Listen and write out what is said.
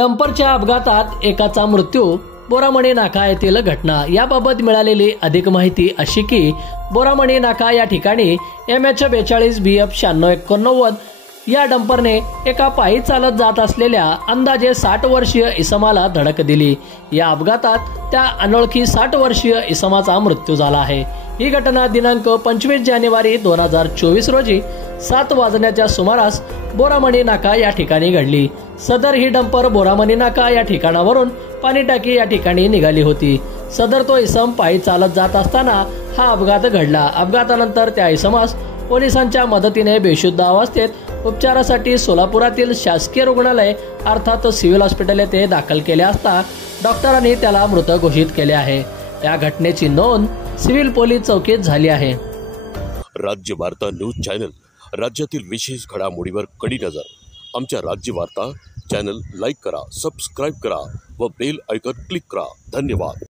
डंपरच्या अपघातात एकाचा मृत्यू, बोरामणी नाका येथील घटना। याबाबत मिळालेली अधिक माहिती अशी की बोरामणी नाका या ठिकाणी MH42BF9689 या डंपरने एका पायी चालत जात असलेल्या अंदाजे 60 वर्षीय इसमाला धडक दिली। या अपघातात त्या अनोळखी 60 वर्षीय इसमाचा मृत्यू झाला आहे। ही घटना दिनांक 25 जानेवारी 2024 रोजी 7 वाजण्याच्या सुमारास बोरामणी नाका या ठिकाणी घडली। सदर ही डंपर बोरामणी नाका या ठिकाणावरून पाणी टाकी या ठिकाणी निघाली होती। सदर तो इसम पायी चालत जात असताना हा अपघात घडला। अपघातानंतर त्या इसमास पोलिसांच्या मदतीने बेशुद्ध अवस्थेत उपचारासाठी सोलापुरातील शासकीय रुग्णालय अर्थात सिव्हिल हॉस्पिटल येथे दाखल केले असता डॉक्टरांनी त्याला मृत घोषित केले आहे। या घटनेची नोंद सिव्हिल पोलीस चौकीत झाली आहे। राज्य वार्ता न्यूज चॅनल, राज्यातील विशेष घडामोडीवर कडी नजर। आमच्या राज्य वार्ता चॅनल लाईक करा, सबस्क्राईब करा व बेल आयकॉन क्लिक करा। धन्यवाद।